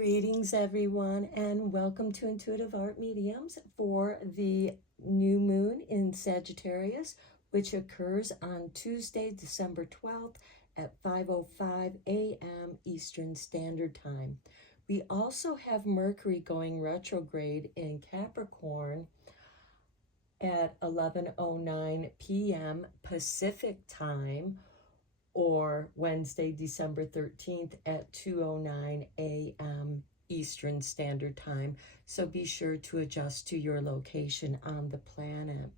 Greetings, everyone, and welcome to Intuitive Art Mediums for the new moon in Sagittarius, which occurs on Tuesday, December 12th at 5:05 a.m. Eastern Standard Time. We also have Mercury going retrograde in Capricorn at 11:09 p.m. Pacific Time, or Wednesday, December 13th at 2:09 a.m. Eastern Standard Time. So be sure to adjust to your location on the planet.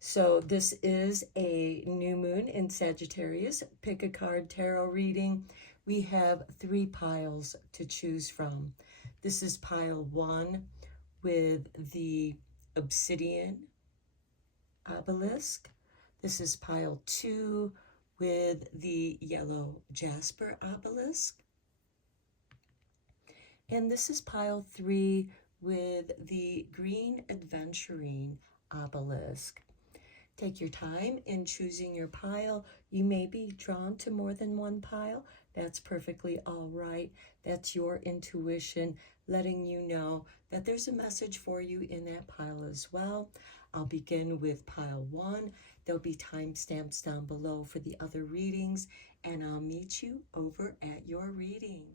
So this is a new moon in Sagittarius. Pick a card tarot reading. We have 3 piles to choose from. This is pile 1 with the obsidian obelisk. This is pile 2 with the yellow jasper obelisk. And this is pile 3 with the green adventuring obelisk. Take your time in choosing your pile. You may be drawn to more than one pile. That's perfectly all right. That's your intuition letting you know that there's a message for you in that pile as well. I'll begin with pile 1. There'll be timestamps down below for the other readings, and I'll meet you over at your reading.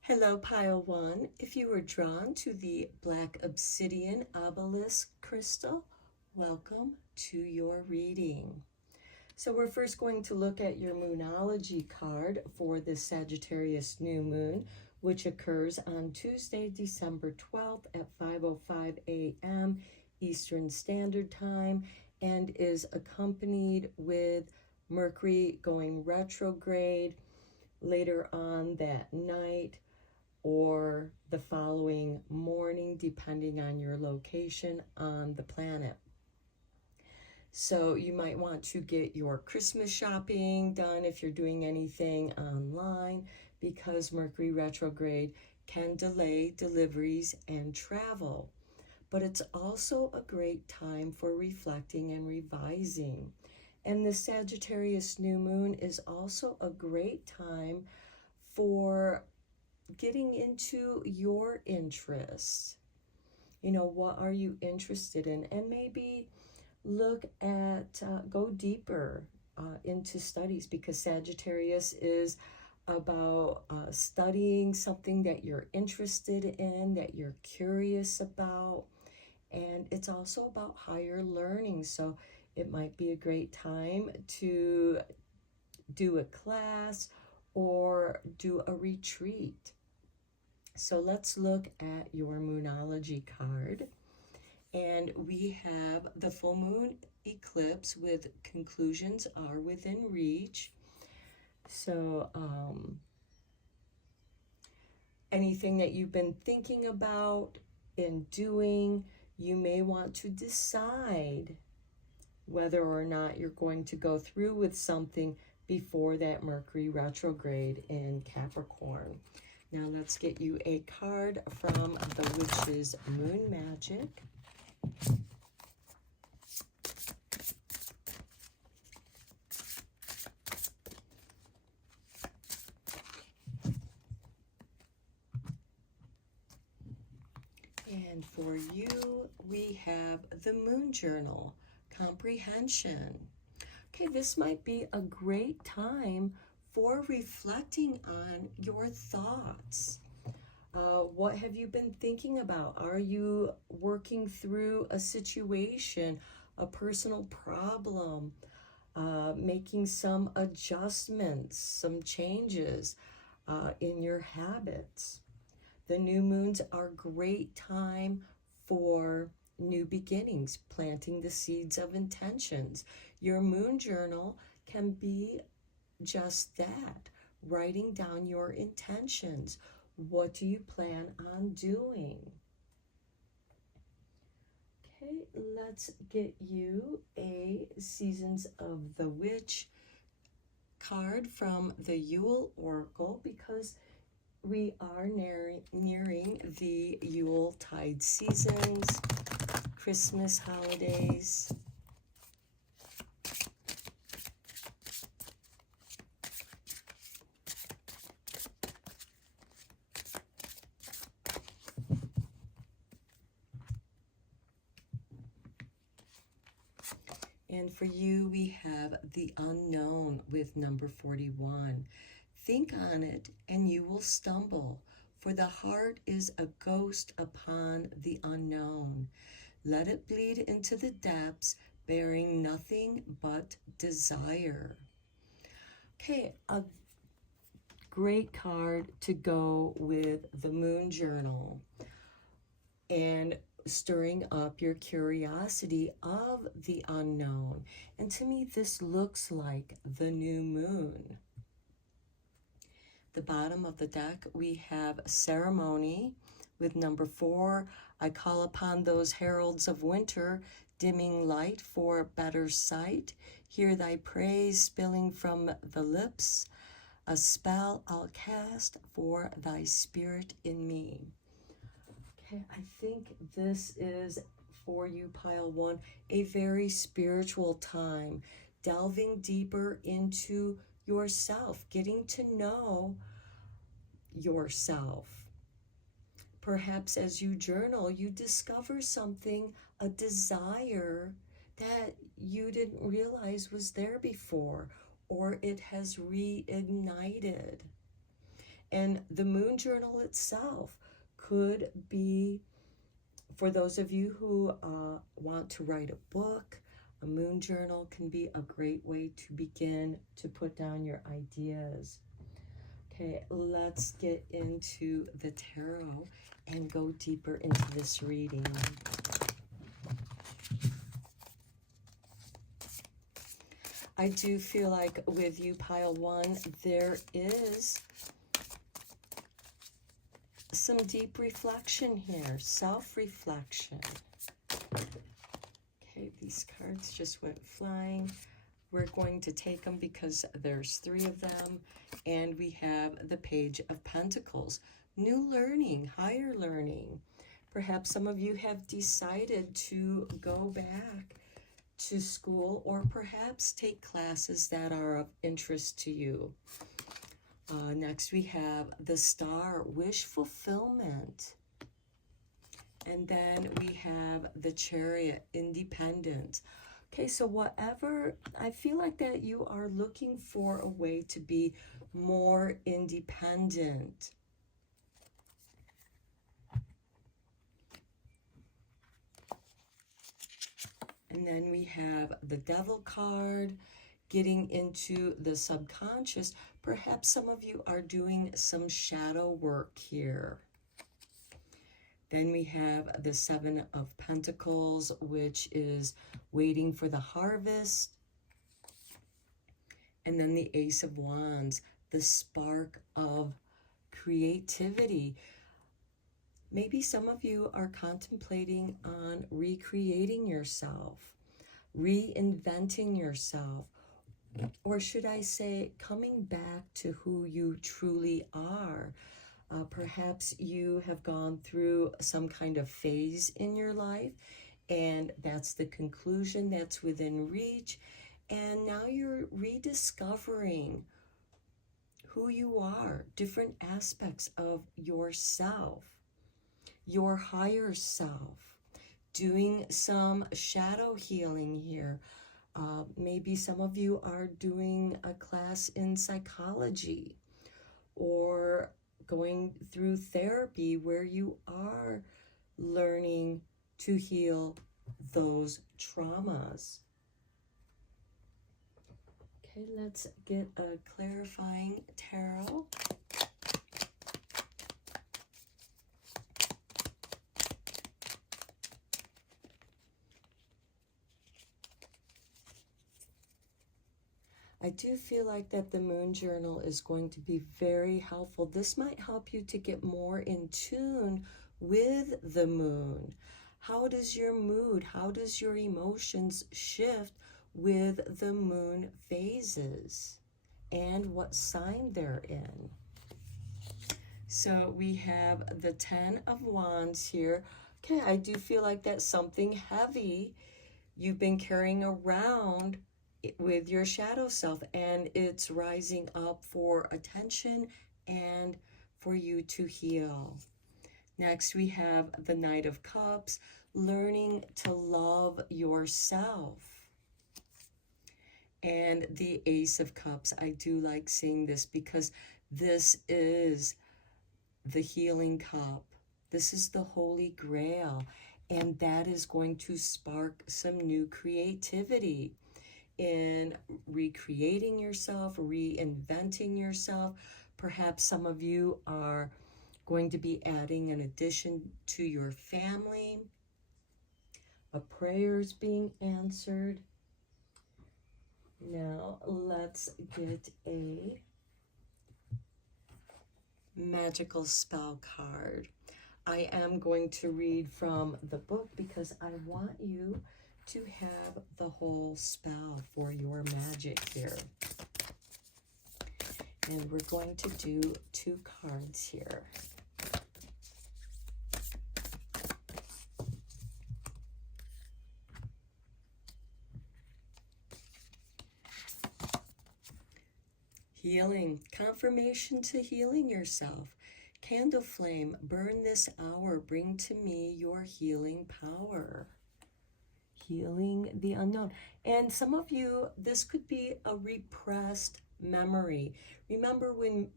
Hello, pile 1. If you were drawn to the black obsidian obelisk crystal, welcome to your reading. So we're first going to look at your Moonology card for the Sagittarius new moon, which occurs on Tuesday, December 12th at 5:05 a.m. Eastern Standard Time, and is accompanied with Mercury going retrograde later on that night or the following morning, depending on your location on the planet. So you might want to get your Christmas shopping done if you're doing anything online, because Mercury retrograde can delay deliveries and travel. But it's also a great time for reflecting and revising. And the Sagittarius new moon is also a great time for getting into your interests. You know, what are you interested in? And maybe look at, go deeper into studies, because Sagittarius is about studying something that you're interested in, that you're curious about. And it's also about higher learning. So it might be a great time to do a class or do a retreat. So let's look at your Moonology card. And we have the full moon eclipse with conclusions are within reach. So anything that you've been thinking about and doing, you may want to decide whether or not you're going to go through with something before that Mercury retrograde in Capricorn. Now let's get you a card from the Witch's Moon Magic. And for you, we have the Moon Journal, Comprehension. Okay, this might be a great time for reflecting on your thoughts. What have you been thinking about? Are you working through a situation, a personal problem, making some adjustments, some changes in your habits? The new moons are a great time for new beginnings, planting the seeds of intentions. Your moon journal can be just that, writing down your intentions. What do you plan on doing? Okay, let's get you a Seasons of the Witch card from the Yule Oracle, because we are nearing the Yule tide seasons, Christmas holidays. And for you, we have the unknown with number 41. Think on it and you will stumble, for the heart is a ghost upon the unknown. Let it bleed into the depths, bearing nothing but desire. Okay, a great card to go with the Moon Journal and stirring up your curiosity of the unknown. And to me, this looks like the new moon. The bottom of the deck, we have ceremony with number 4. I call upon those heralds of winter, dimming light for better sight. Hear thy praise spilling from the lips. A spell I'll cast for thy spirit in me. Okay, I think this is for you, pile 1, a very spiritual time, delving deeper into yourself, getting to know yourself. Perhaps as you journal, you discover something, a desire that you didn't realize was there before, or it has reignited. And the Moon Journal itself could be, for those of you who want to write a book, a Moon Journal can be a great way to begin to put down your ideas. Okay, let's get into the tarot and go deeper into this reading. I do feel like with you, pile 1, there is some deep reflection here, self-reflection. Okay, these cards just went flying. We're going to take them because there's 3 of them, and we have the Page of Pentacles. New learning, higher learning. Perhaps some of you have decided to go back to school, or perhaps take classes that are of interest to you. Next we have the Star, wish fulfillment. And then we have the Chariot, independent. Okay, so whatever, I feel like that you are looking for a way to be more independent. And then we have the Devil card, getting into the subconscious. Perhaps some of you are doing some shadow work here. Then we have the 7 of Pentacles, which is waiting for the harvest. And then the Ace of Wands, the spark of creativity. Maybe some of you are contemplating on recreating yourself, reinventing yourself, or should I say, coming back to who you truly are. Perhaps you have gone through some kind of phase in your life, and that's the conclusion that's within reach, and now you're rediscovering who you are, different aspects of yourself, your higher self, doing some shadow healing here. Maybe some of you are doing a class in psychology, or going through therapy where you are learning to heal those traumas. Okay, let's get a clarifying tarot. I do feel like that the Moon Journal is going to be very helpful. This might help you to get more in tune with the moon. How does your mood, how does your emotions shift with the moon phases and what sign they're in? So we have the 10 of Wands here. Okay, I do feel like that's something heavy you've been carrying around with your shadow self, and it's rising up for attention and for you to heal. Next, we have the Knight of Cups, learning to love yourself. and the Ace of Cups. I do like seeing this because this is the healing cup. This is the Holy Grail, and that is going to spark some new creativity in recreating yourself, reinventing yourself. Perhaps some of you are going to be adding an addition to your family. A prayer is being answered. Now let's get a magical spell card. I am going to read from the book because I want you to have the whole spell for your magic here. And we're going to do 2 cards here. Healing, confirmation to healing yourself. Candle flame, burn this hour, bring to me your healing power. Healing the unknown. And some of you, this could be a repressed memory. Remember when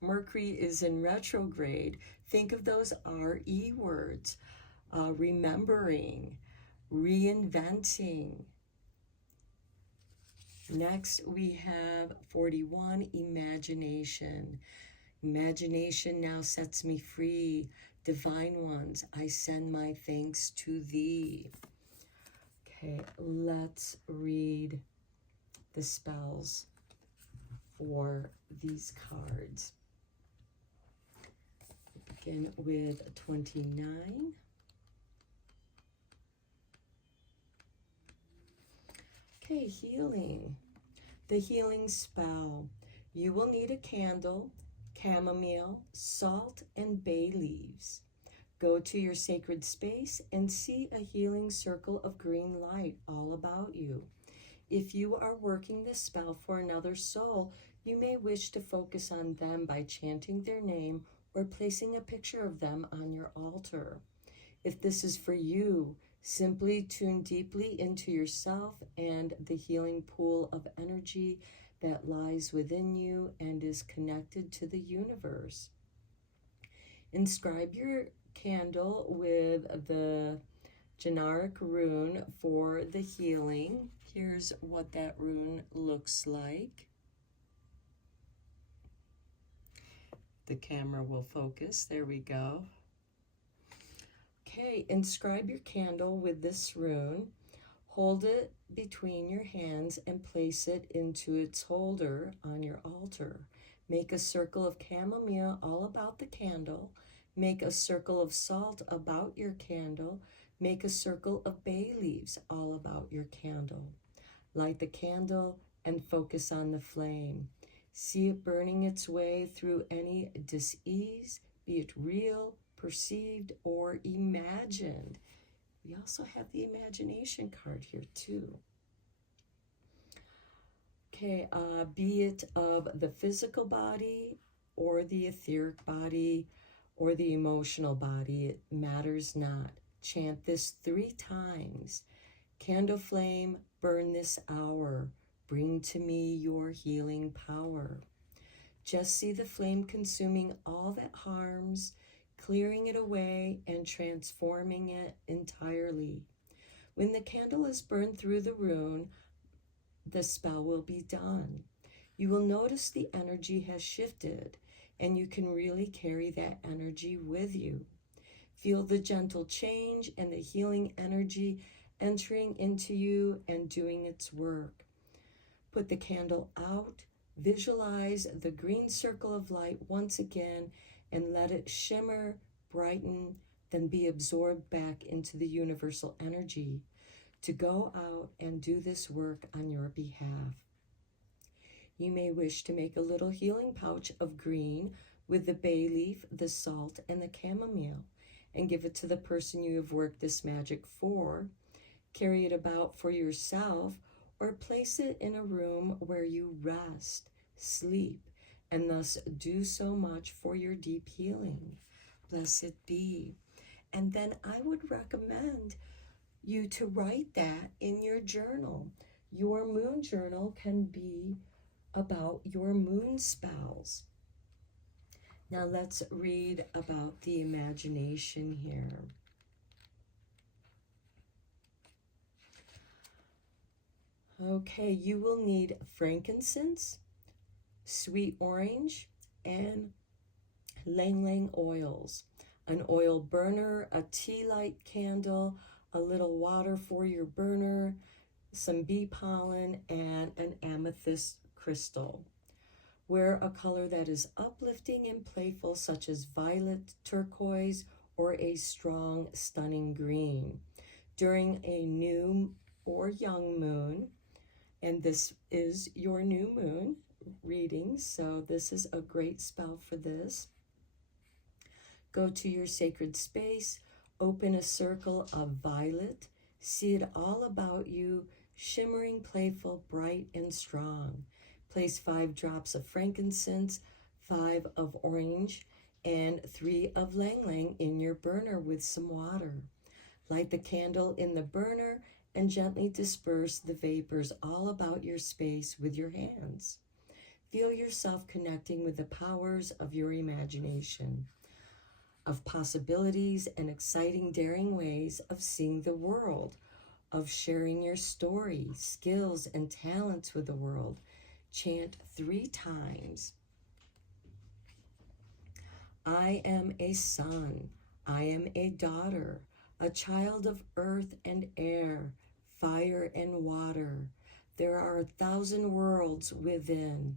Mercury is in retrograde, think of those RE words. Remembering, reinventing. Next, we have 41, imagination. Imagination now sets me free. Divine ones, I send my thanks to thee. Okay, let's read the spells for these cards. Begin with 29. Okay, healing. The healing spell. You will need a candle, chamomile, salt, and bay leaves. Go to your sacred space and see a healing circle of green light all about you. If you are working this spell for another soul, you may wish to focus on them by chanting their name or placing a picture of them on your altar. If this is for you, simply tune deeply into yourself and the healing pool of energy that lies within you and is connected to the universe. Inscribe your candle with the generic rune for the healing. Here's what that rune looks like. The camera will focus. There we go. Okay, inscribe your candle with this rune. Hold it between your hands and place it into its holder on your altar. Make a circle of chamomile all about the candle. Make a circle of salt about your candle. Make a circle of bay leaves all about your candle. Light the candle and focus on the flame. See it burning its way through any dis-ease, be it real, perceived, or imagined. We also have the imagination card here too. Okay, be it of the physical body or the etheric body or the emotional body, it matters not. Chant this 3 times. Candle flame, burn this hour. Bring to me your healing power. Just see the flame consuming all that harms, clearing it away and transforming it entirely. When the candle is burned through the rune, the spell will be done. You will notice the energy has shifted, and you can really carry that energy with you. Feel the gentle change and the healing energy entering into you and doing its work. Put the candle out, visualize the green circle of light once again, and let it shimmer, brighten, then be absorbed back into the universal energy to go out and do this work on your behalf. You may wish to make a little healing pouch of green with the bay leaf, the salt, and the chamomile, and give it to the person you have worked this magic for. Carry it about for yourself, or place it in a room where you rest, sleep, and thus do so much for your deep healing. Blessed be. And then I would recommend you to write that in your journal. Your moon journal can be about your moon spells. Now let's read about the imagination here. Okay, you will need frankincense, sweet orange, and ylang ylang oils, an oil burner, a tea light candle, a little water for your burner, some bee pollen, and an amethyst crystal. Wear a color that is uplifting and playful, such as violet, turquoise, or a strong, stunning green. During a new or young moon, and this is your new moon reading, so this is a great spell for this. Go to your sacred space, open a circle of violet, see it all about you, shimmering, playful, bright, and strong. Place 5 drops of frankincense, 5 of orange, and 3 of ylang ylang in your burner with some water. Light the candle in the burner and gently disperse the vapors all about your space with your hands. Feel yourself connecting with the powers of your imagination, of possibilities and exciting, daring ways of seeing the world, of sharing your story, skills, and talents with the world. Chant 3 times. I am a son, I am a daughter, a child of earth and air, fire and water. There are 1,000 worlds within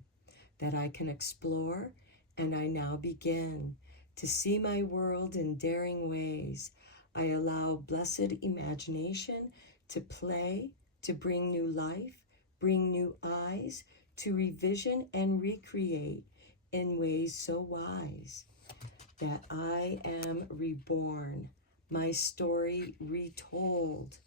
that I can explore, and I now begin to see my world in daring ways. I allow blessed imagination to play, to bring new life, bring new eyes, to revision and recreate in ways so wise that I am reborn, my story retold,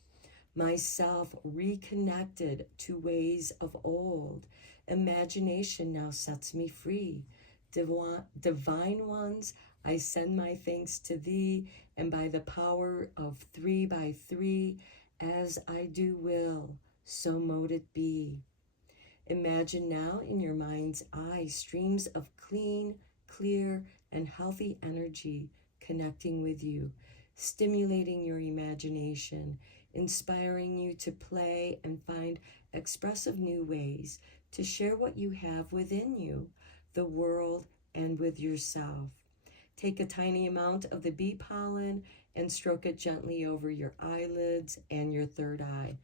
myself reconnected to ways of old. Imagination now sets me free. Divine ones, I send my thanks to thee, and by the power of 3 by 3, as I do will, so mote it be. Imagine now in your mind's eye streams of clean, clear, and healthy energy connecting with you, stimulating your imagination, inspiring you to play and find expressive new ways to share what you have within you, the world, and with yourself. Take a tiny amount of the bee pollen and stroke it gently over your eyelids and your third eye.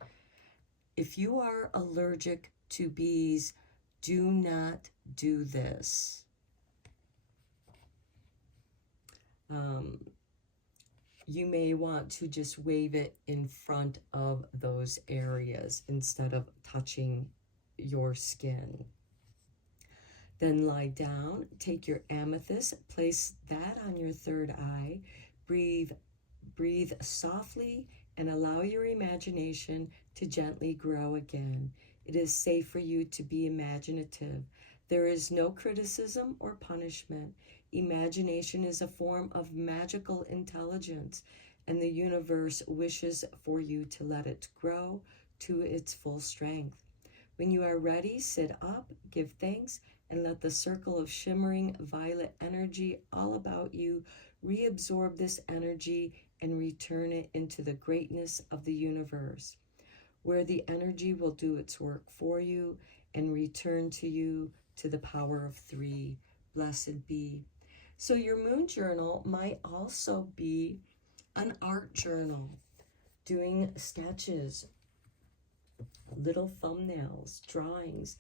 If you are allergic to bees, do not do this. You may want to just wave it in front of those areas instead of touching your skin. Then lie down, take your amethyst, place that on your third eye, breathe softly, and allow your imagination to gently grow again. It is safe for you to be imaginative. There is no criticism or punishment. Imagination is a form of magical intelligence, and the universe wishes for you to let it grow to its full strength. When you are ready, sit up, give thanks, and let the circle of shimmering violet energy all about you reabsorb this energy and return it into the greatness of the universe, where the energy will do its work for you and return to you to the power of 3. Blessed be. So your moon journal might also be an art journal, doing sketches, little thumbnails, drawings.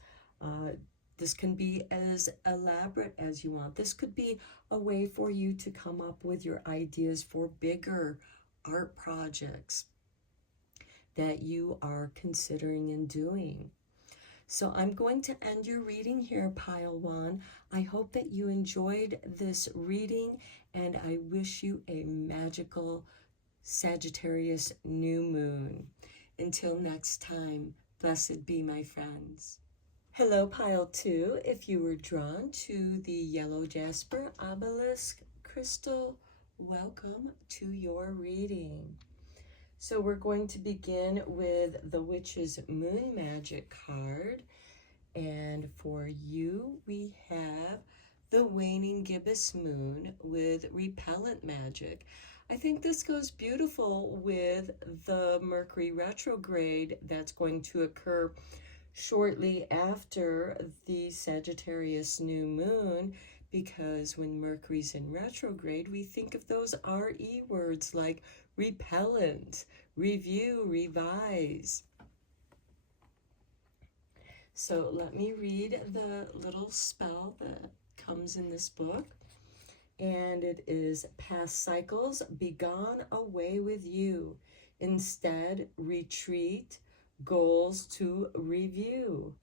This can be as elaborate as you want. This could be a way for you to come up with your ideas for bigger art projects that you are considering and doing. So I'm going to end your reading here, Pile 1. I hope that you enjoyed this reading, and I wish you a magical Sagittarius new moon. Until next time, blessed be, my friends. Hello, Pile 2. If you were drawn to the yellow jasper obelisk crystal, welcome to your reading. So we're going to begin with the Witch's Moon Magic card. And for you, we have the waning gibbous moon with repellent magic. I think this goes beautiful with the Mercury retrograde that's going to occur shortly after the Sagittarius new moon, because when Mercury's in retrograde, we think of those RE words like repellent, review, revise. So let me read the little spell that comes in this book. And it is, past cycles, begone away with you. Instead, retreat, goals to review.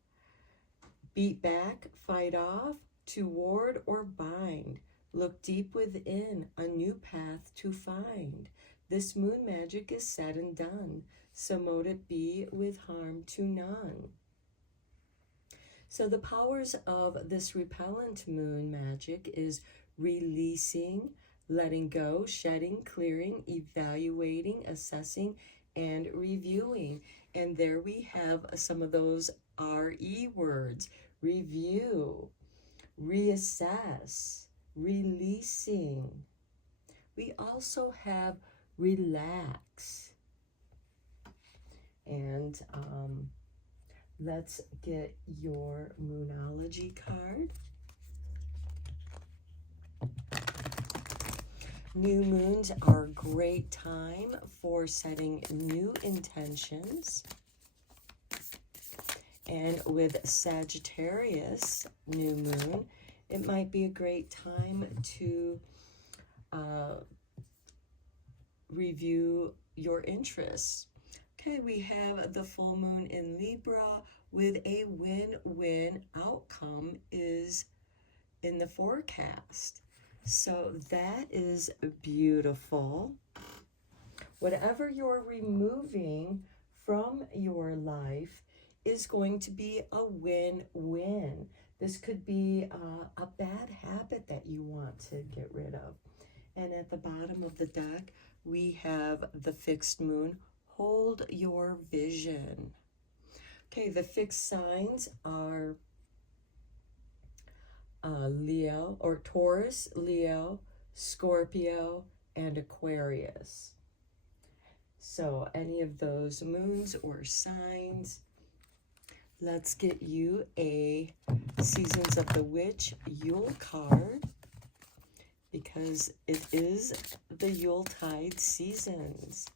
Beat back, fight off, to ward or bind. Look deep within, a new path to find. This moon magic is said and done, so mote it be with harm to none. So the powers of this repellent moon magic is releasing, letting go, shedding, clearing, evaluating, assessing, and reviewing. And there we have some of those RE words: review, reassess, releasing. We also have relax. And let's get your Moonology card. New moons are a great time for setting new intentions. And with Sagittarius new moon, it might be a great time to review your interests. Okay, we have the full moon in Libra with a win-win outcome is in the forecast. So that is beautiful. Whatever you're removing from your life is going to be a win-win. This could be a bad habit that you want to get rid of. And at the bottom of the deck, we have the fixed moon. Hold your vision. Okay, the fixed signs are Leo, or Taurus, Leo, Scorpio, and Aquarius. So any of those moons or signs. Let's get you a Seasons of the Witch Yule card, because it is the Yuletide seasons.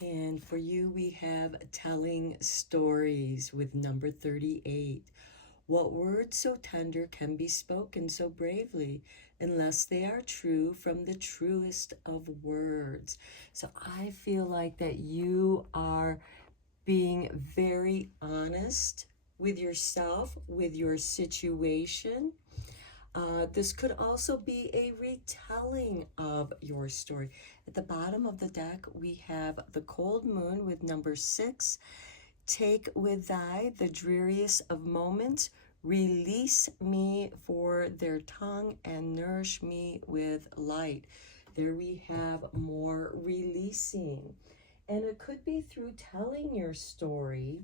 And for you, we have telling stories with number 38. What words so tender can be spoken so bravely, unless they are true from the truest of words? So I feel like that you are being very honest with yourself, with your situation. This could also be a retelling of your story. At the bottom of the deck, we have the cold moon with number 6. Take with thy the dreariest of moments. Release me for their tongue and nourish me with light. There we have more releasing. And it could be through telling your story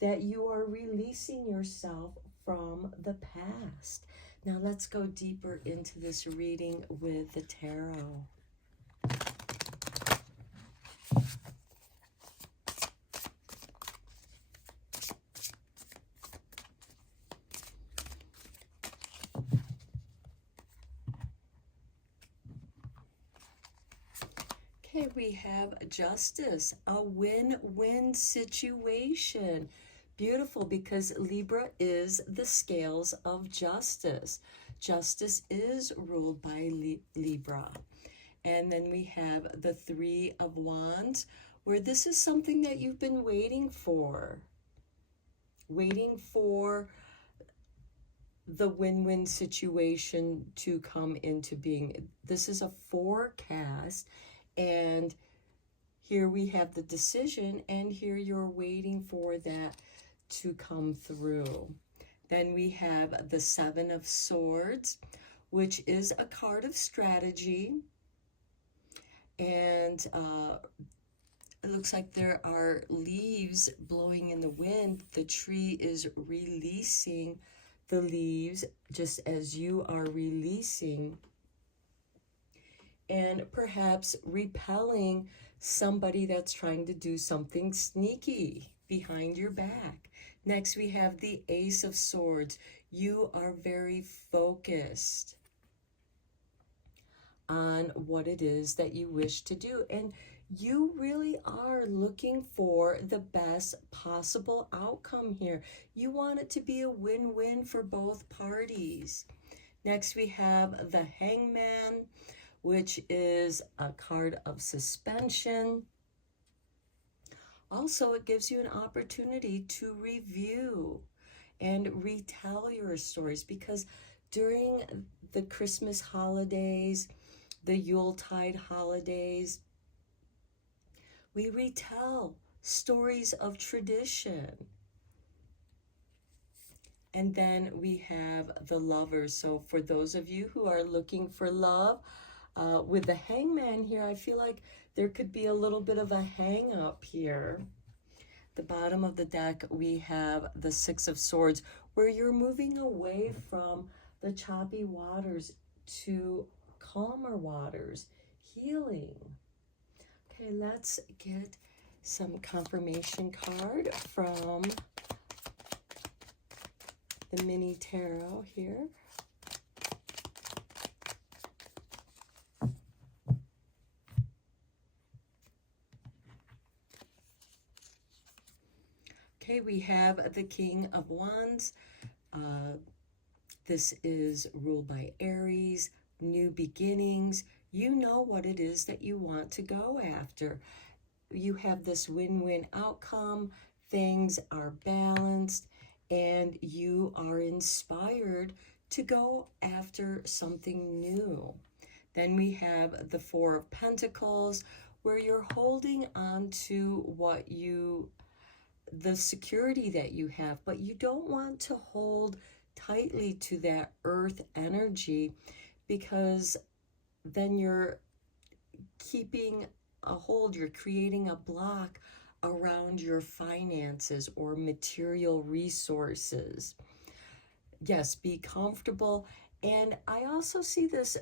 that you are releasing yourself from the past. Now let's go deeper into this reading with the tarot. Okay, we have justice, a win-win situation. Beautiful, because Libra is the scales of justice. Justice is ruled by Libra. And then we have the 3 of Wands, where this is something that you've been waiting for. Waiting for the win-win situation to come into being. This is a forecast, and here we have the decision, and here you're waiting for that to come through. Then we have the Seven of Swords, which is a card of strategy. And it looks like there are leaves blowing in the wind. The tree is releasing the leaves just as you are releasing, and perhaps repelling somebody that's trying to do something sneaky behind your back. Next, we have the Ace of Swords. You are very focused on what it is that you wish to do, and you really are looking for the best possible outcome here. You want it to be a win-win for both parties. Next, we have the Hangman, which is a card of suspension. Also, it gives you an opportunity to review and retell your stories, because during the Christmas holidays, the Yuletide holidays, we retell stories of tradition. And then we have the Lovers. So for those of you who are looking for love, with the Hangman here, I feel like there could be a little bit of a hang up here. The bottom of the deck, we have the Six of Swords, where you're moving away from the choppy waters to calmer waters, healing. Okay, let's get some confirmation card from the mini tarot here. Okay, we have the King of Wands. This is ruled by Aries, new beginnings. You know what it is that you want to go after. You have this win-win outcome. Things are balanced, and you are inspired to go after something new. Then we have the Four of Pentacles, where you're holding on to what the security that you have, but you don't want to hold tightly to that earth energy, because then you're keeping a hold, you're creating a block around your finances or material resources. Yes, be comfortable. And I also see this,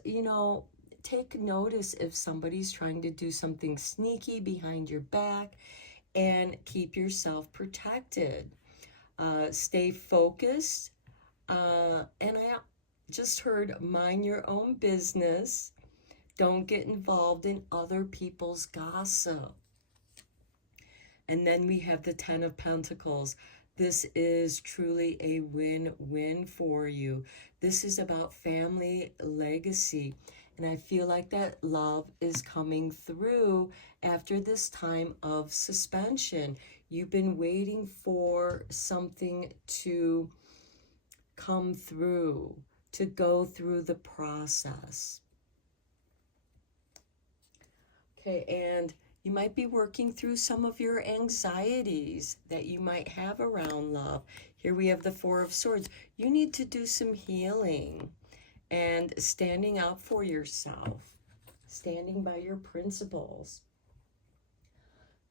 take notice if somebody's trying to do something sneaky behind your back, and keep yourself protected. Stay focused. And I just heard, mind your own business. Don't get involved in other people's gossip. And then we have the Ten of Pentacles. This is truly a win-win for you. This is about family legacy. And I feel like that love is coming through after this time of suspension. You've been waiting for something to come through, to go through the process. Okay, and you might be working through some of your anxieties that you might have around love. Here we have the Four of Swords. You need to do some healing and standing up for yourself, standing by your principles.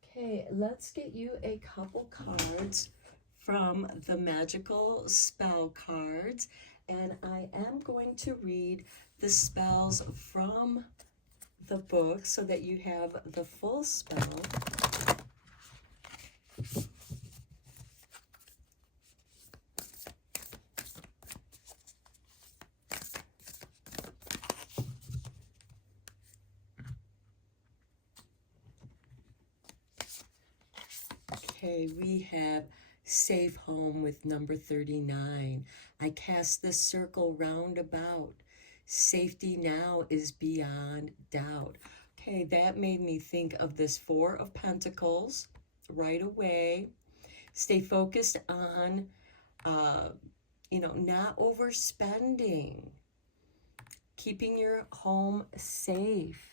Okay, let's get you a couple cards from the magical spell cards, and I am going to read the spells from the book so that you have the full spell. Okay, we have safe home with number 39. I cast the circle round about. Safety now is beyond doubt. Okay, that made me think of this Four of Pentacles right away. Stay focused on, not overspending. Keeping your home safe.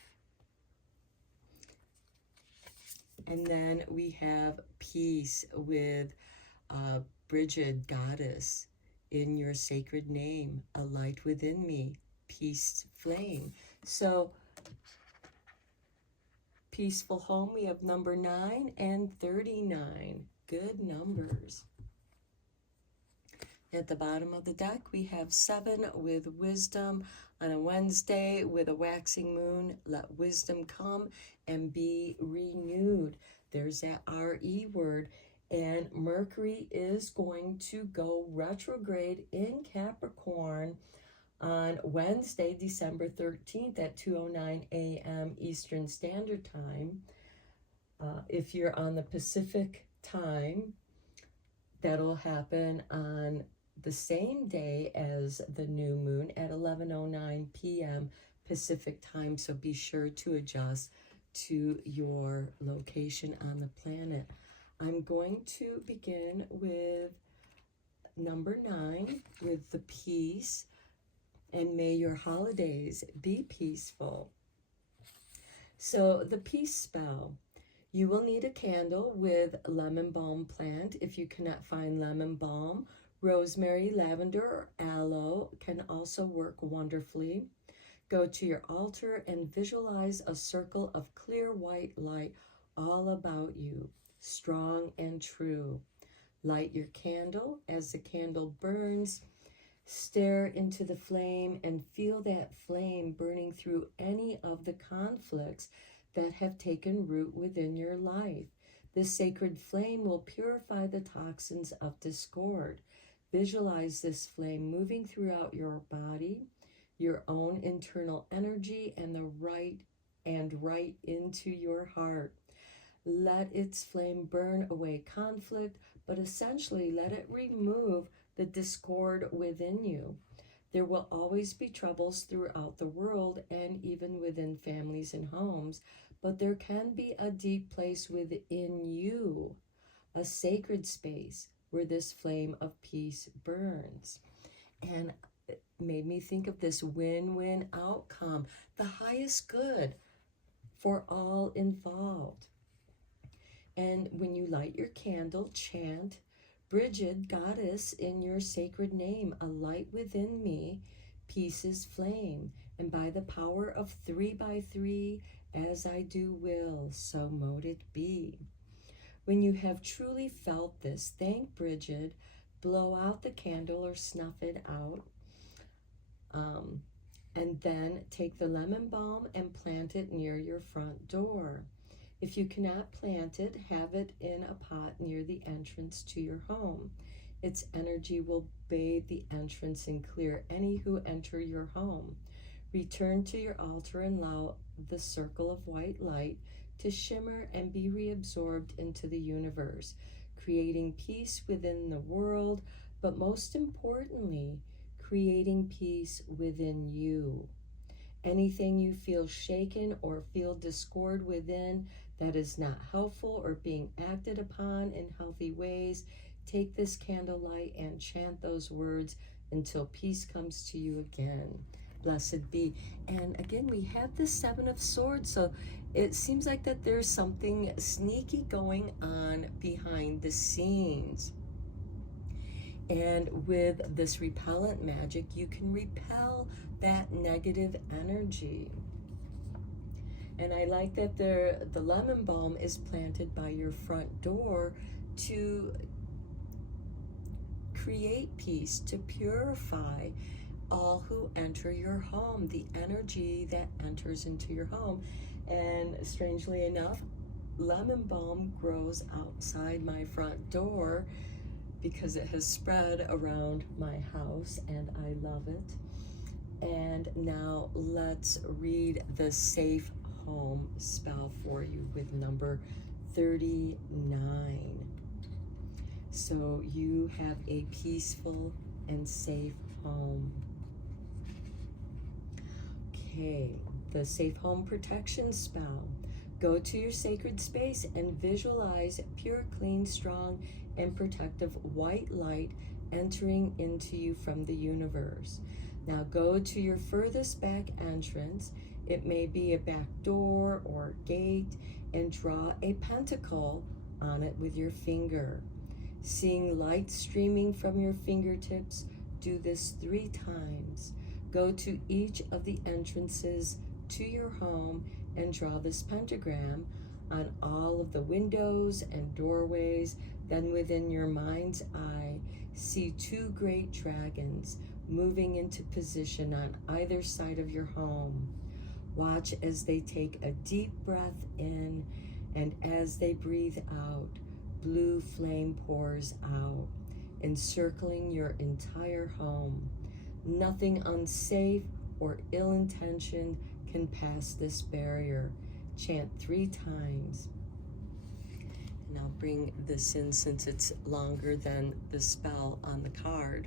And then we have peace with Bridget, Goddess. in your sacred name, a light within me, peace flame. So peaceful home, we have number 9 and 39. Good numbers. At the bottom of the deck, we have 7 with wisdom. On a Wednesday with a waxing moon, let wisdom come and be renewed. There's that R-E word. And Mercury is going to go retrograde in Capricorn on Wednesday, December 13th at 2:09 a.m. Eastern Standard Time. If you're on the Pacific time, that'll happen on the same day as the new moon at 11:09 p.m. Pacific time, so be sure to adjust to your location on the planet. I'm going to begin with number 9 with the peace, and may your holidays be peaceful. So the peace spell. You will need a candle with lemon balm plant. If you cannot find lemon balm, rosemary, lavender, or aloe can also work wonderfully. Go to your altar and visualize a circle of clear white light all about you, strong and true. Light your candle. As the candle burns, stare into the flame and feel that flame burning through any of the conflicts that have taken root within your life. This sacred flame will purify the toxins of discord. Visualize this flame moving throughout your body, your own internal energy, and right into your heart. Let its flame burn away conflict, but essentially let it remove the discord within you. There will always be troubles throughout the world and even within families and homes, but there can be a deep place within you, a sacred space where this flame of peace burns. And it made me think of this win-win outcome, the highest good for all involved. And when you light your candle, chant, Bridget, goddess, in your sacred name, a light within me, peace's flame, and by the power of 3 by 3, as I do will, so mote it be. When you have truly felt this, thank Bridget, blow out the candle or snuff it out, and then take the lemon balm and plant it near your front door. If you cannot plant it, have it in a pot near the entrance to your home. Its energy will bathe the entrance and clear any who enter your home. Return to your altar and allow the circle of white light to shimmer and be reabsorbed into the universe, creating peace within the world, but most importantly, creating peace within you. Anything you feel shaken or feel discord within that is not helpful or being acted upon in healthy ways, take this candlelight and chant those words until peace comes to you again. Blessed be. And again, we have the 7 of Swords, so it seems like that there's something sneaky going on behind the scenes. And with this repellent magic, you can repel that negative energy. And I like that the lemon balm is planted by your front door to create peace, to purify all who enter your home, the energy that enters into your home. And strangely enough, lemon balm grows outside my front door because it has spread around my house and I love it. And now let's read the safe home spell for you with number 39. So you have a peaceful and safe home. Okay, the safe home protection spell. Go to your sacred space and visualize pure, clean, strong, and protective white light entering into you from the universe. Now go to your furthest back entrance. It may be a back door or gate, and draw a pentacle on it with your finger. Seeing light streaming from your fingertips, Do this 3 times. Go to each of the entrances to your home and draw this pentagram on all of the windows and doorways. Then within your mind's eye, see 2 great dragons moving into position on either side of your home. Watch as they take a deep breath in, and as they breathe out, blue flame pours out, encircling your entire home. Nothing unsafe or ill-intentioned can pass this barrier. Chant 3 times. And I'll bring this in since it's longer than the spell on the card.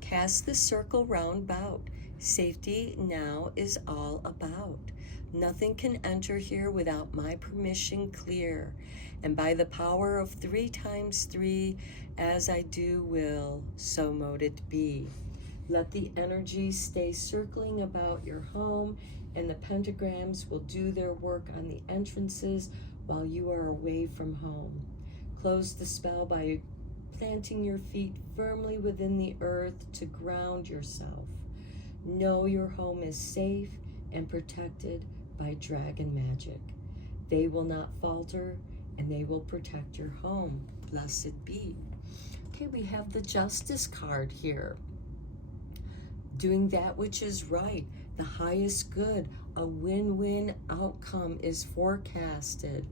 Cast the circle round about. Safety now is all about. Nothing can enter here without my permission clear. And by the power of 3 times 3, as I do will, so mote it be. Let the energy stay circling about your home, and the pentagrams will do their work on the entrances while you are away from home. Close the spell by planting your feet firmly within the earth to ground yourself. Know your home is safe and protected by dragon magic. They will not falter, and they will protect your home. Blessed be. Okay, we have the Justice card here. Doing that which is right, the highest good, a win-win outcome is forecasted.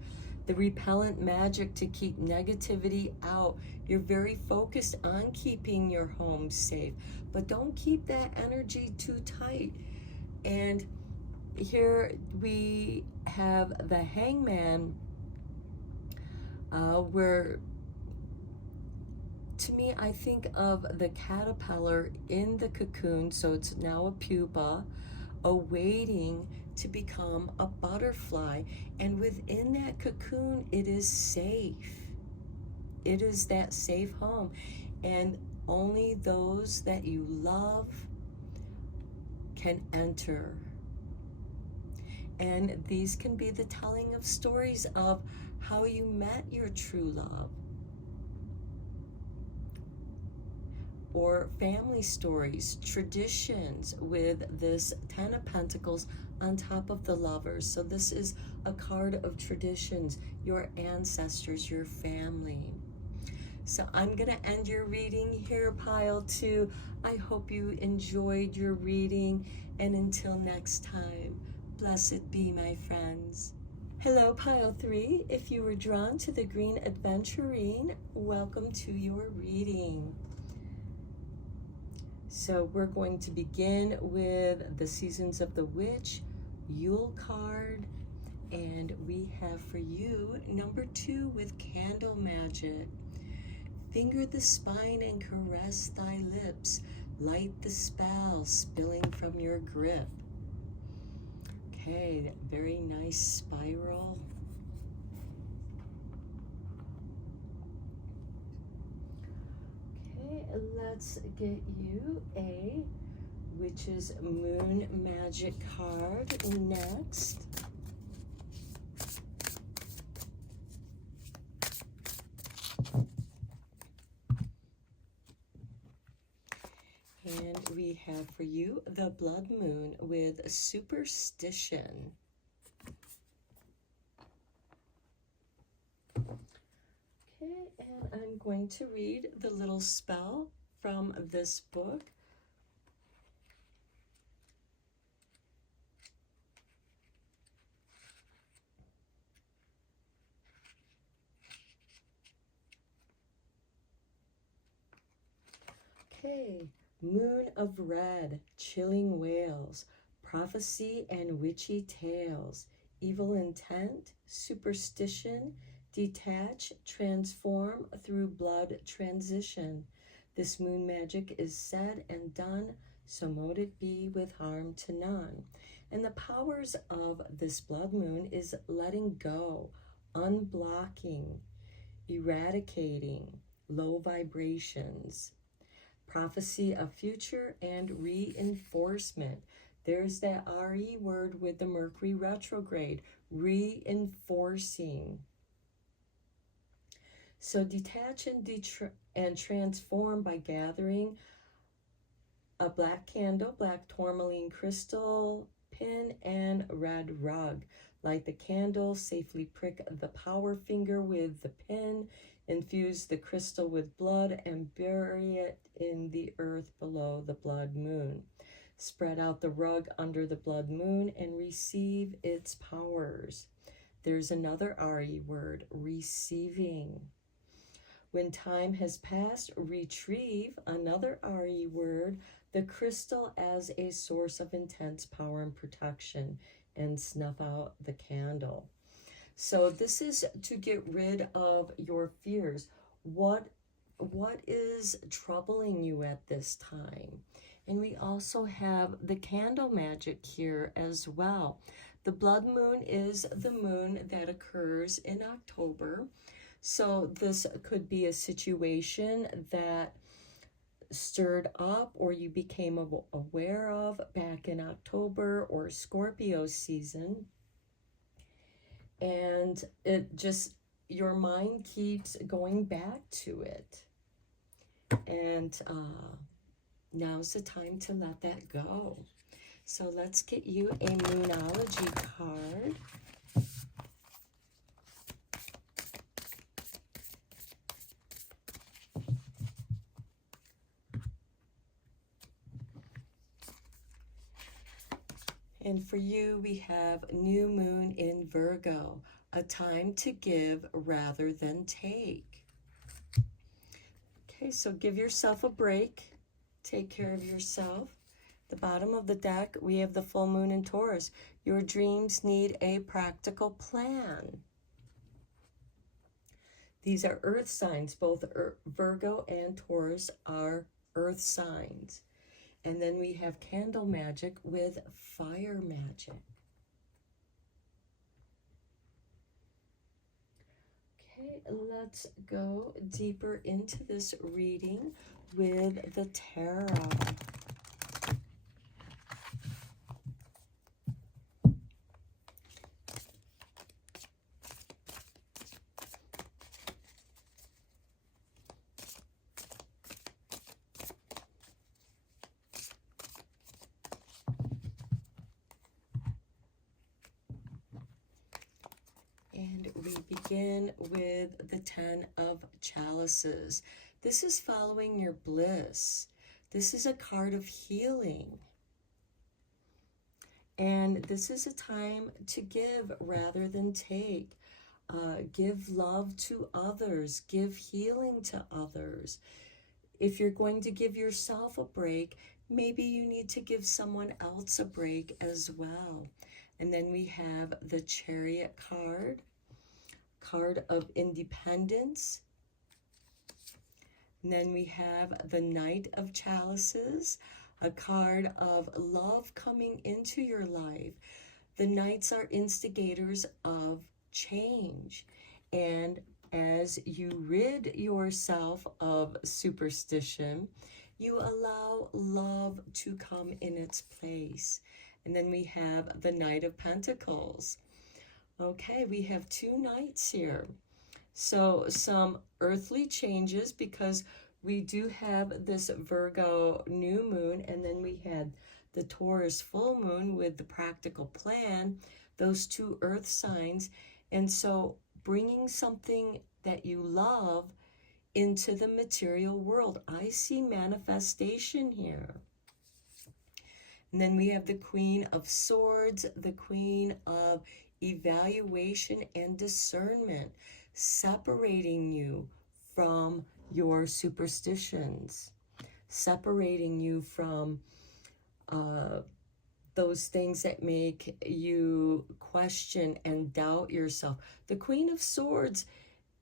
The repellent magic to keep negativity out. You're very focused on keeping your home safe, but don't keep that energy too tight. And here we have the Hangman, where, to me, I think of the caterpillar in the cocoon, so it's now a pupa, awaiting to become a butterfly. And within that cocoon, it is safe. It is that safe home. And only those that you love can enter. And these can be the telling of stories of how you met your true love, or family stories, traditions with this 10 of Pentacles on top of the Lovers. So this is a card of traditions, your ancestors, your family. So I'm going to end your reading here, Pile 2. I hope you enjoyed your reading, and until next time, blessed be, my friends. Hello, Pile 3. If you were drawn to the Green Adventurine, welcome to your reading. So we're going to begin with the Seasons of the Witch Yule card, and we have for you number 2 with Candle Magic. Finger the spine and caress thy lips. Light the spell spilling from your grip. Okay, very nice spiral. Okay, let's get you a Witch's Moon Magic card next. And we have for you the Blood Moon with Superstition. Okay, and I'm going to read the little spell from this book. Okay. Moon of red, chilling wails, prophecy and witchy tales, evil intent, superstition, detach, transform through blood transition. This moon magic is said and done, so mote it be with harm to none. And the powers of this blood moon is letting go, unblocking, eradicating low vibrations, prophecy of future, and reinforcement. There's that RE word with the Mercury Retrograde, reinforcing. So detach and transform by gathering a black candle, black tourmaline crystal pin, and red rug. Light the candle, safely prick the power finger with the pin, infuse the crystal with blood, and bury it in the earth below the blood moon. Spread out the rug under the blood moon and receive its powers. There's another RE word, receiving. When time has passed, retrieve, another RE word, the crystal as a source of intense power and protection, and snuff out the candle. So this is to get rid of your fears. What is troubling you at this time? And we also have the candle magic here as well. The blood moon is the moon that occurs in October. So this could be a situation that stirred up or you became aware of back in October or Scorpio season. And it just, your mind keeps going back to it. And now's the time to let that go. So let's get you a Moonology card. And for you, we have New Moon in Virgo, a time to give rather than take. Okay, so give yourself a break. Take care of yourself. The bottom of the deck, we have the full moon in Taurus. Your dreams need a practical plan. These are earth signs. Both Virgo and Taurus are earth signs. And then we have candle magic with fire magic. Okay, let's go deeper into this reading with the tarot. And we begin with the 10 of Chalices. This is following your bliss. This is a card of healing. And this is a time to give rather than take. Give love to others. Give healing to others. If you're going to give yourself a break, maybe you need to give someone else a break as well. And then we have the Chariot card, card of independence. And then we have the Knight of Chalices, a card of love coming into your life. The Knights are instigators of change. And as you rid yourself of superstition, you allow love to come in its place. And then we have the Knight of Pentacles. Okay, we have two knights here. So some earthly changes because we do have this Virgo new moon, and then we had the Taurus full moon with the practical plan, those two earth signs. And so bringing something that you love into the material world. I see manifestation here. And then we have the Queen of Swords, the Queen of Evaluation and Discernment, separating you from your superstitions, separating you from those things that make you question and doubt yourself. The Queen of Swords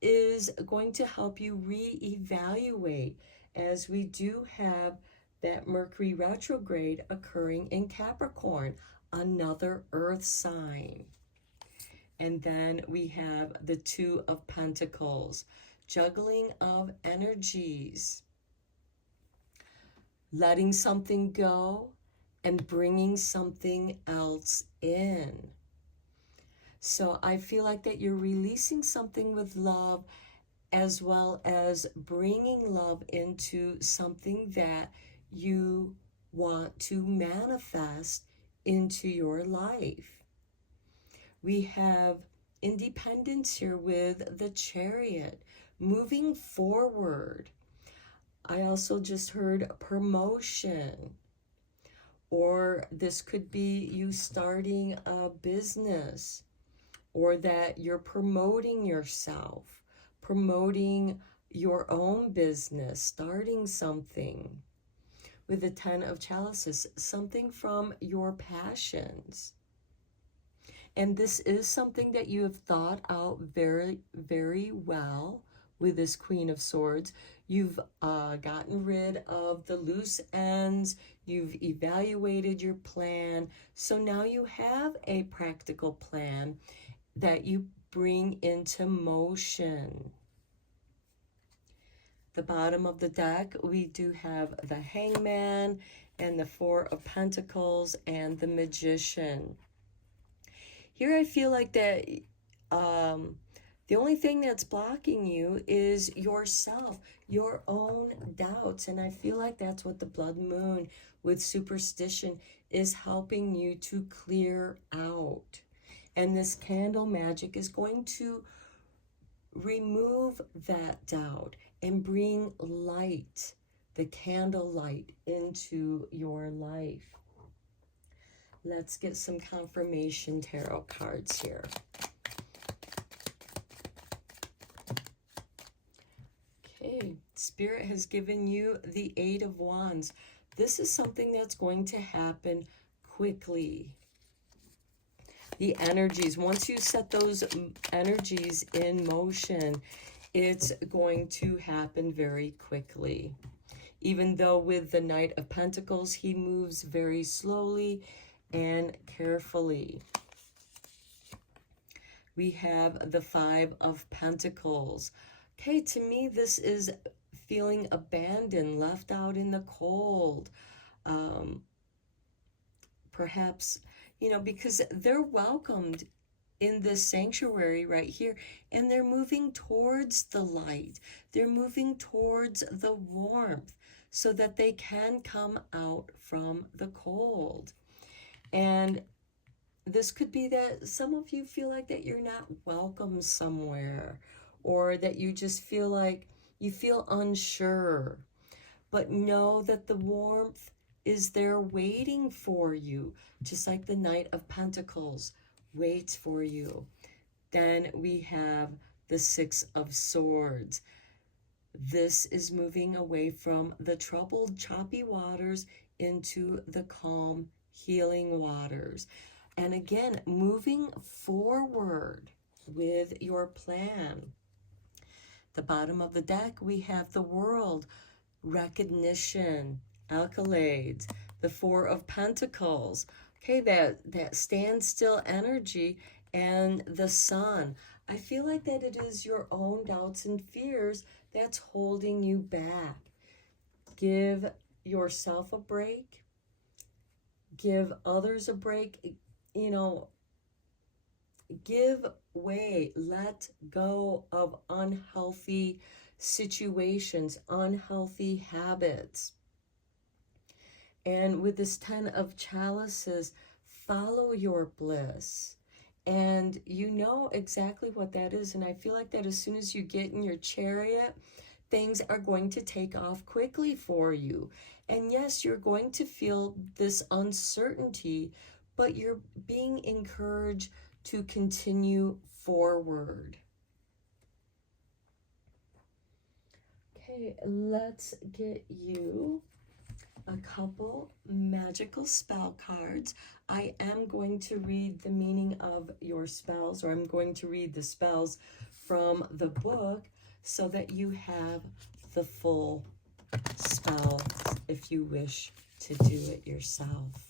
is going to help you reevaluate, as we do have that Mercury retrograde occurring in Capricorn, another earth sign. And then we have the Two of Pentacles, juggling of energies, letting something go and bringing something else in. So I feel like that you're releasing something with love, as well as bringing love into something that you want to manifest into your life. We have independence here with the Chariot, moving forward. I also just heard promotion, or this could be you starting a business, or that you're promoting yourself, promoting your own business, starting something. With the Ten of Chalices, something from your passions. And this is something that you have thought out very, very well with this Queen of Swords. You've gotten rid of the loose ends. You've evaluated your plan. So now you have a practical plan that you bring into motion. The bottom of the deck, we do have the Hangman and the Four of Pentacles and the Magician. Here I feel like that the only thing that's blocking you is yourself, your own doubts. And I feel like that's what the blood moon with superstition is helping you to clear out. And this candle magic is going to remove that doubt and bring light, the candle light, into your life. Let's get some confirmation tarot cards here. Okay, Spirit has given you the Eight of Wands. This is something that's going to happen quickly. The energies, once you set those energies in motion, it's going to happen very quickly. Even though with the Knight of Pentacles, he moves very slowly and carefully. We have the Five of Pentacles. Okay, to me, this is feeling abandoned, left out in the cold. Perhaps, you know, because they're welcomed in this sanctuary right here, and they're moving towards the light. They're moving towards the warmth so that they can come out from the cold. And this could be that some of you feel like that you're not welcome somewhere, or that you just feel like you feel unsure. But know that the warmth is there waiting for you, just like the Knight of Pentacles waits for you. Then we have the Six of Swords. This is moving away from the troubled, choppy waters into the calm, healing waters. And again, moving forward with your plan. The bottom of the deck, we have the World, recognition, accolades, the Four of Pentacles. Okay, that standstill energy, and the Sun. I feel like that it is your own doubts and fears that's holding you back. Give yourself a break. Give others a break. You know, give way, let go of unhealthy situations, unhealthy habits. And with this Ten of Chalices, follow your bliss. And you know exactly what that is. And I feel like that as soon as you get in your chariot, things are going to take off quickly for you. And yes, you're going to feel this uncertainty, but you're being encouraged to continue forward. Okay, let's get you a couple magical spell cards. I am going to read the meaning of your spells, or I'm going to read the spells from the book so that you have the full spell if you wish to do it yourself.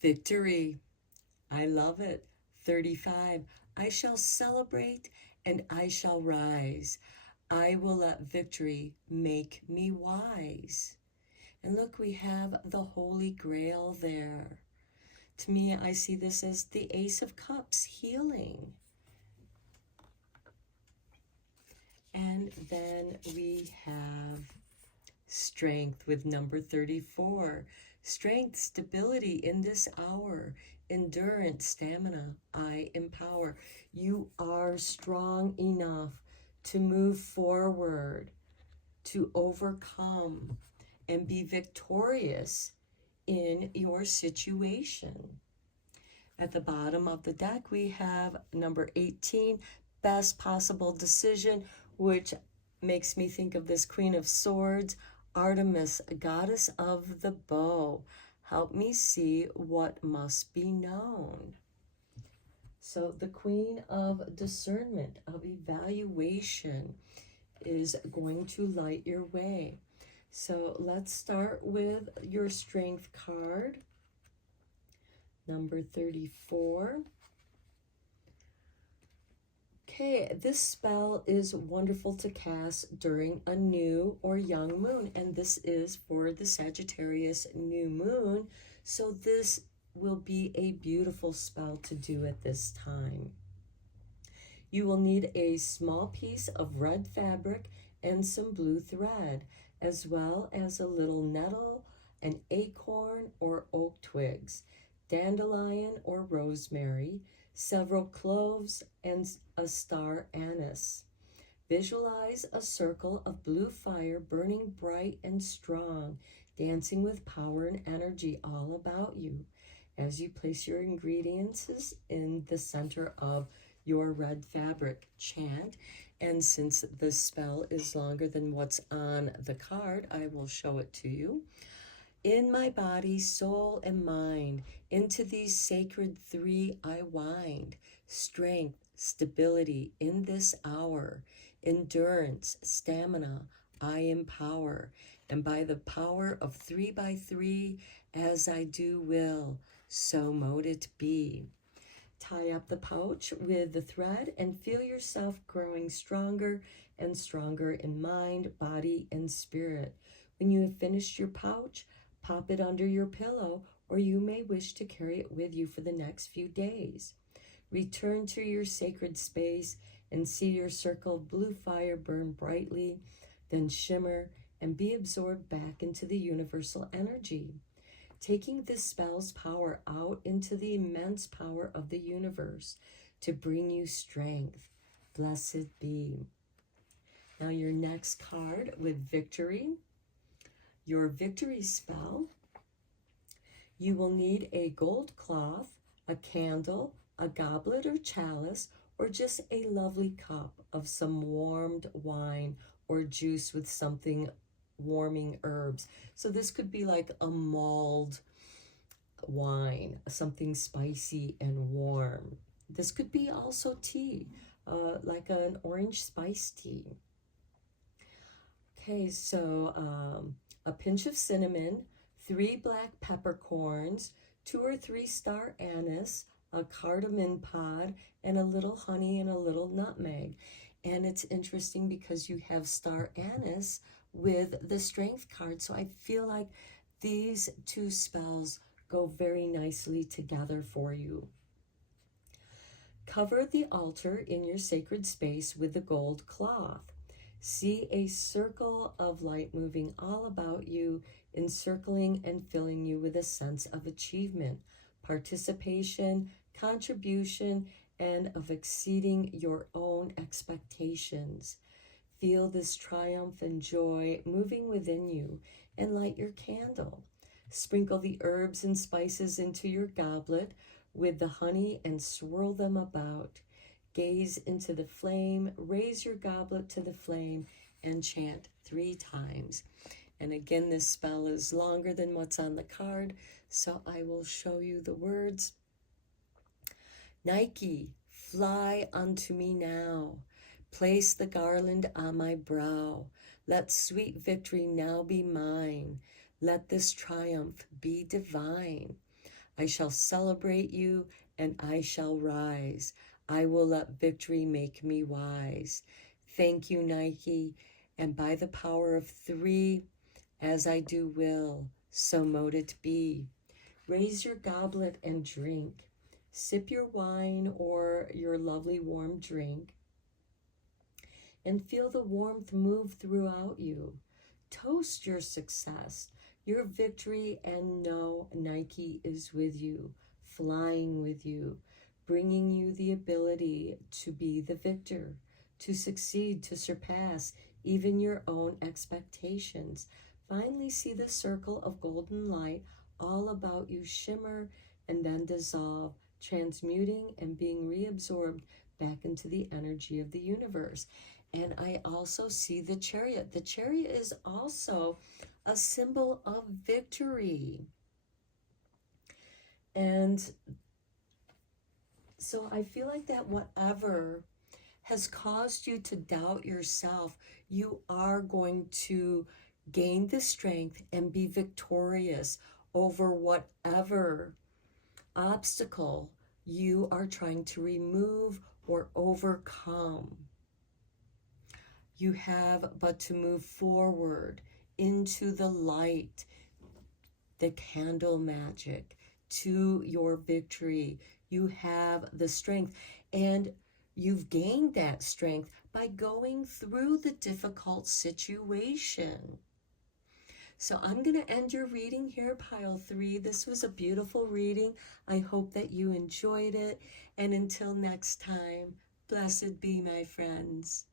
Victory. I love it. 35. I shall celebrate and I shall rise. I will let victory make me wise. And look, we have the Holy Grail there. To me, I see this as the Ace of Cups, healing. And then we have Strength with number 34. Strength, stability in this hour. Endurance, stamina, I empower. You are strong enough to move forward, to overcome, and be victorious in your situation. At the bottom of the deck, we have number 18, best possible decision, which makes me think of this Queen of Swords, Artemis, goddess of the bow. Help me see what must be known. So the Queen of Discernment, of Evaluation, is going to light your way. So let's start with your Strength card, number 34. Okay, this spell is wonderful to cast during a new or young moon, and this is for the Sagittarius new moon, so this will be a beautiful spell to do at this time. You will need a small piece of red fabric and some blue thread, as well as a little nettle, an acorn or oak twigs, dandelion or rosemary, several cloves, and a star anise. Visualize a circle of blue fire burning bright and strong, dancing with power and energy all about you. As you place your ingredients in the center of your red fabric, chant, and since the spell is longer than what's on the card, I will show it to you. In my body, soul, and mind, into these sacred three I wind. Strength, stability in this hour. Endurance, stamina, I empower. And by the power of 3 by 3, as I do will, so mote it be. Tie up the pouch with the thread and feel yourself growing stronger and stronger in mind, body, and spirit. When you have finished your pouch, pop it under your pillow, or you may wish to carry it with you for the next few days. Return to your sacred space and see your circle of blue fire burn brightly, then shimmer and be absorbed back into the universal energy, taking this spell's power out into the immense power of the universe to bring you strength. Blessed be. Now your next card with victory. Your victory spell, you will need a gold cloth, a candle, a goblet or chalice, or just a lovely cup of some warmed wine or juice with something warming herbs. So this could be like a mulled wine, something spicy and warm. This could be also tea, like an orange spice tea. Okay, so a pinch of cinnamon, 3 black peppercorns, 2 or 3 star anise, a cardamom pod, and a little honey and a little nutmeg. And it's interesting because you have star anise with the strength card. So I feel like these two spells go very nicely together for you. Cover the altar in your sacred space with the gold cloth. See a circle of light moving all about you, encircling and filling you with a sense of achievement, participation, contribution, and of exceeding your own expectations. Feel this triumph and joy moving within you, and light your candle. Sprinkle the herbs and spices into your goblet with the honey and swirl them about. Gaze into the flame, raise your goblet to the flame, and chant 3 times. And again, this spell is longer than what's on the card, so I will show you the words. Nike, fly unto me now. Place the garland on my brow. Let sweet victory now be mine. Let this triumph be divine. I shall celebrate you, and I shall rise. I will let victory make me wise. Thank you, Nike, and by the power of 3, As I do will, so mote it be. Raise your goblet and drink. Sip your wine or your lovely warm drink and feel the warmth move throughout you. Toast your success, your victory, and know Nike is with you, flying with you, bringing you the ability to be the victor, to succeed, to surpass even your own expectations. Finally, see the circle of golden light all about you shimmer and then dissolve, transmuting and being reabsorbed back into the energy of the universe. And I also see the chariot. The chariot is also a symbol of victory. And so I feel like that whatever has caused you to doubt yourself, you are going to gain the strength and be victorious over whatever obstacle you are trying to remove or overcome. You have but to move forward into the light, the candle magic, to your victory. You have the strength, and you've gained that strength by going through the difficult situation. So I'm going to end your reading here, pile 3. This was a beautiful reading. I hope that you enjoyed it. And until next time, blessed be, my friends.